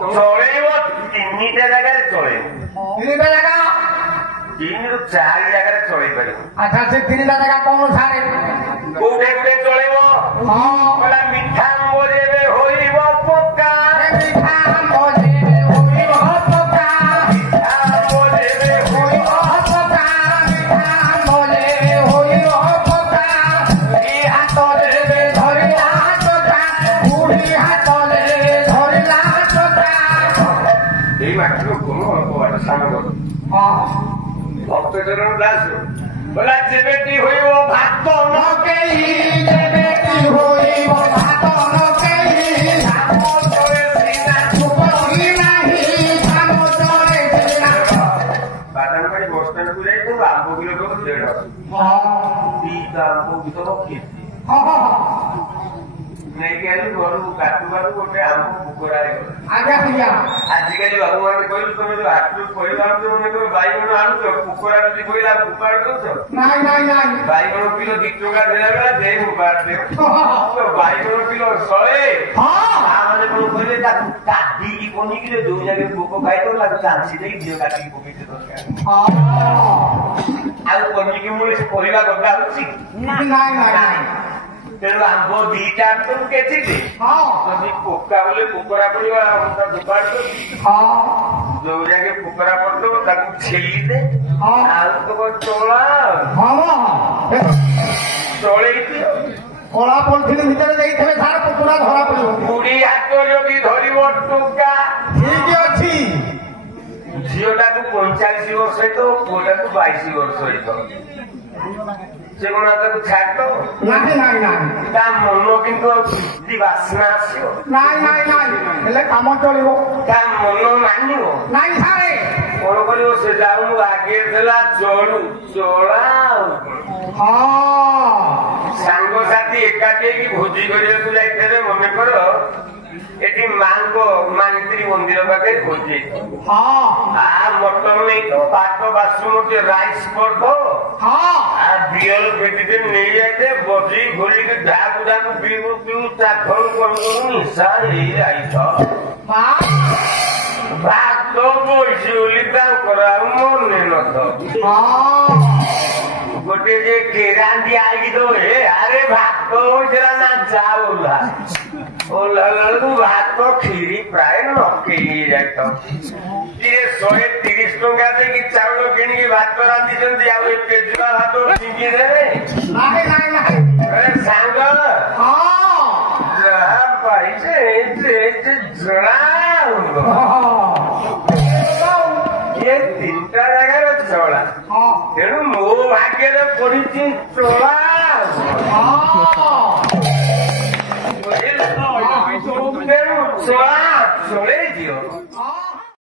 ଚଳେଇବ ତିନିଟା ଜାଗାରେ ଚଳେଇବ। ତିନିଟା ଜାଗା 3 ରୁ 4 ଜାଗାରେ ଚଳେଇ ପାରିବ। ଆଚ୍ଛା ସେ ତିନିଟା ଜାଗା କଣ ସାରେ? କୋଉଠେ କୋଉଠେ ଚଳେଇବ? କହିଲା ମିଠା ଆମ୍ବ ଯେବେ ହୋଇବ ପକା, ମିଠା ଆମ୍ବ ଯେବେ ହୋଇବ ପକା, ମିଠା ଆମ୍ବ ଯେବେ ହୋଇବ ପକା, ମିଠା ଆମ୍ବ ଯେବେ ହୋଇବ ପକା, ବୁଢ଼ୀ ହାତରେ ଧରିଲା ଚକା, ବୁଢ଼ୀ ହାତରେ ଧରିଲା ଚକା। ଏଇ ମାଟିର ଗୁଣ ଅଳ୍ପ ବାଟ ସାନ କର। ଭକ୍ତଚରଣ ଦାସ କହିଲା ଯେବେଟି ହୋଇବ ଭାତ ନକେଇ, ଯେବେଟି ହୋଇବ ଭାତ ନକେଇ, ନାମ ତଳେ ସିନା ସୁପରି ନାହିଁ ଧାନ ତଳେ ସିନା। ବାଦାମବାଡ଼ି ବସଷ୍ଟାଣ୍ଡକୁ ଯାଇଥିବ ଆମ୍ବ କିଲୋ ଦବ 150, ଦିଟା ଆମ୍ବ ଦବ କେଜି ନେଇକି ଆଇଲୁ ଘରକୁ କାଟୁ କାଟୁ ଗୋଟେ ଆମ୍ବ କୁକୁରା ହେଇଗଲା। ଆଜ୍ଞା ଆଜ୍ଞା ଆଜିକାଲି ବାବୁମାନେ କହିଲୁ ତମେ ଯୋଉ ହାଟରୁ ପରିବା ଆଣୁଛ ମନେ କର ବାଇଗଣ ଆଣୁଛ କୁକୁରା ଯଦି କହିଲା ଫୋପାଡ଼ି ଦଉଛ। ନାଇଁ ନାଇଁ ନାଇଁ ବାଇଗଣ କିଲୋ 2 ଟଙ୍କା ଦେଲା ବେଳେ ଦେ ଫୋପାଡ଼ି ଦେଉ। ବାଇଗଣ କିଲୋ 100। ମାନେ କଣ କହିଲେ ତାକୁ କାଟିକି ପନିକିରେ ଯୋଉ ଜାଗାରେ ପୋକ ଖାଇଥିବ ତାକୁ ଚାଞ୍ଚି ଦେଇକି ଝିଅ କାଟିକି ପକେଇছে ଦରକାର। ଆଉ ପନିକି ମୁଁ ପରିବା ଗଦା ହଉଛି ନାଇଁ ନାଇଁ ନାଇଁ। ତେଣୁ ଆମ୍ବ 2ଟା ଆଣିଥିବୁ କେଜିଟେ। ଯଦି ପୋକା ବୋଲେ ପୋକରା ପଡିବା ଫୋପାଡ଼ି ଦଉ। ଯୋଉ ଜାଗେ ପୋକରା ପଡିଥିବ ତାକୁ ଛେଲି ଦେ ଆଉ ତମ ଚଳା ଚଳେଇଛି। କଳା ପଲିଥିନ ଭିତରେ ଦେଇଥିବେ ସାର କୁକୁଡ଼ା ଧରା ପଡିବ। ବୁଢୀ ହାତ ଯଦି ଧରିବ ଟୋକା ଠିକ ଅଛି। ଝିଅଟାକୁ 45 ବର୍ଷ ହେଇଥିବ ପୁଅଟାକୁ 22 ବର୍ଷ ହେଇଥିବ। ସେ କଣ ତାକୁ ଛାଡ? ନାଇଁ ନାଇଁ ନାଇଁ। ତା ମନ କିନ୍ତୁ ବାସ୍ନା ଆସିବ। ନାଇଁ ନାଇଁ ନାଇଁ ହେଲେ କାମ ଚଳିବ। ତା ମନ ମାନିବ ନାଇଁ ସାରେ। କଣ କରିବ? ସେ ଯାଉ ଆଗେ ଥିଲା ଚଳୁ ଚଳା ସାଙ୍ଗସାଥି ଏକାଠି ହେଇକି ଭୋଜି କରିବାକୁ ଯାଇଥିଲେ ମନେକର ଏଠି ମାଙ୍କ ମାନ୍ତ୍ରୀ ମନ୍ଦିର ପାଖରେ ଭୋଜି ମଟନ ନେଇଥିବ ଭାତ ବାସୁମତି ରାଇସ୍ କରିଦବ ବିଅର ପେଟିଟେ ନେଇଯାଇଥିବେ ବଜି ଘୋଳିକି ଢାକୁ ଢାକୁ ପିଇବୁ ପିଉ ଚାଖଣ କରୁ ନିଶା ହେଇଯାଇଥ ଭାତ ବଇଛି ବୋଲି ତାଙ୍କର ଆଉ ମନେ ନଥିବ। ଗୋଟେ ଯେ କେରାଣ୍ଡି ଆଇକି ଦବେ ଆରେ ଭାତ ହଉଥିଲା ନା ଚାଉଲା ଓହ୍ଲା ବେଳକୁ ଭାତ କ୍ଷୀରି ପ୍ରାୟ ନକେଇ ହେଇଯାଇଥ। ଯିଏ 130 ଟଙ୍କା ଦେଇକି ଚାଉଳ କିଣିକି ଭାତ ରାନ୍ଧିଛନ୍ତି ଆଉ ଏ ପେଜୁଆ ଭାତ ଫିଙ୍ଗି ଦେବେ? ସାଙ୍ଗ ଯାହା ପାଇছে ଜଣା ଇଏ 3ଟା ଜାଗାରେ ଚଳା। ତେଣୁ ମୋ ଭାଗ୍ୟରେ ପଡିଛି ଚଳା। ତେଣୁ ଚଳା ଚଳେଇ